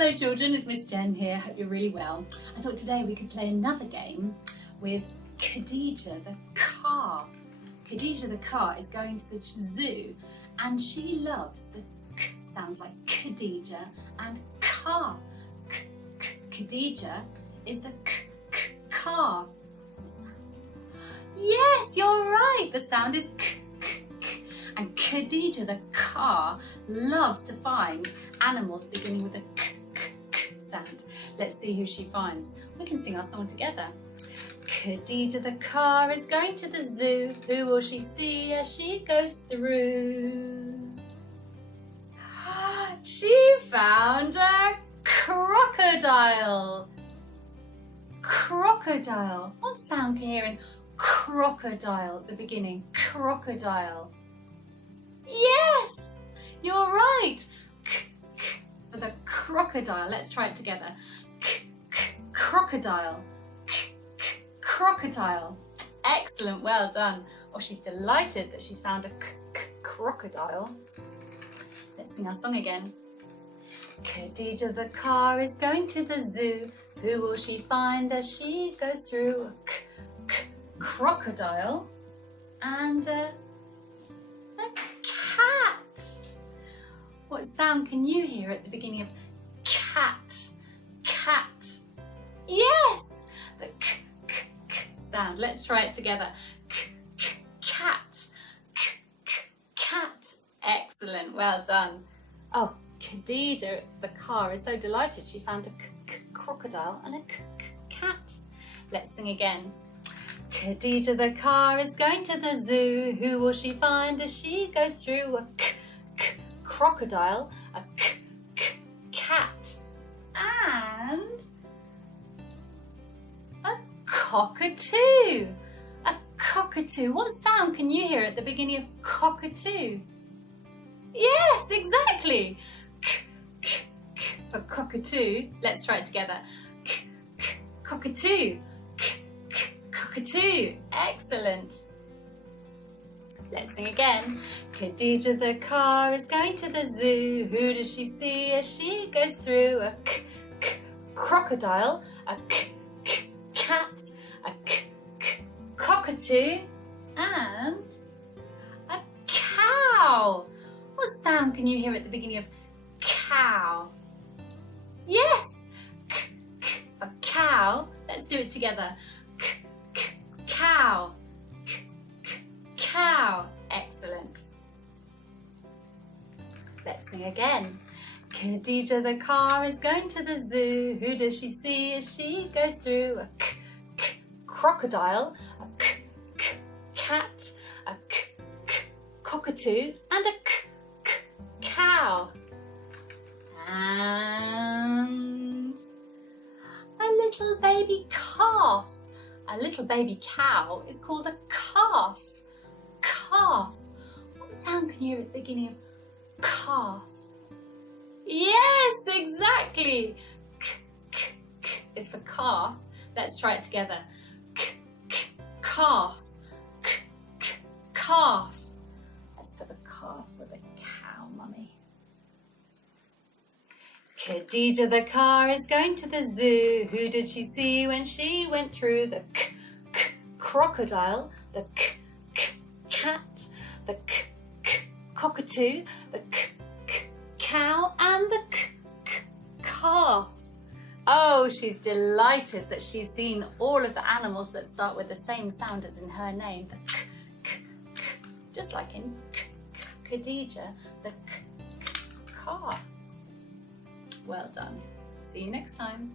Hello children, it's Miss Jen here. Hope you're really well. I thought today we could play another game with Khadija the car. Khadija the car is going to the zoo and she loves the k sounds like Khadija and car. Khadija is the car. Yes, you're right. The sound is k. And Khadija the car loves to find animals beginning with a k sound. Let's see who she finds. We can sing our song together. Khadija the car is going to the zoo. Who will she see as she goes through? She found a crocodile. Crocodile. What sound can you hear in crocodile at the beginning? Crocodile. Yes, you're right. For the crocodile, let's try it together. Crocodile. Crocodile. Excellent, well done. Oh, she's delighted that she's found a crocodile. Let's sing our song again. Khadija the car is going to the zoo. Who will she find as she goes through? A crocodile and a cat. What sound can you hear at the beginning of cat? Cat. Yes, the k sound. Let's try it together. Cat. Cat. Excellent. Well done. Oh, Khadija the car is so delighted she's found a crocodile and a cat. Let's sing again. Khadija the car is going to the zoo. Who will she find as she goes through? A crocodile, a cat, and a cockatoo. A cockatoo. What sound can you hear at the beginning of cockatoo? Yes, exactly. For cockatoo, let's try it together. Cockatoo. Cockatoo. Excellent. Let's sing again. Khadija the car is going to the zoo. Who does she see as she goes through? A crocodile, a cat, a cockatoo, and a cow. What sound can you hear at the beginning of cow? Yes, a cow. Let's do it together. Cow. Cow. Excellent. Let's sing again. Khadija the car is going to the zoo. Who does she see as she goes through? A crocodile, a cat, a cockatoo, and a cow. And a little baby calf. A little baby cow is called a calf. Calf. What sound can you hear at the beginning of calf? Yes, exactly. Is for calf. Let's try it together. Calf. Calf. Let's put the calf with a cow, mummy. Khadija the car is going to the zoo. Who did she see when she went through? The crocodile, the cat, the cockatoo, the cow, and the calf. Oh, she's delighted that she's seen all of the animals that start with the same sound as in her name. The just like in Khadija, the car. Well done. See you next time.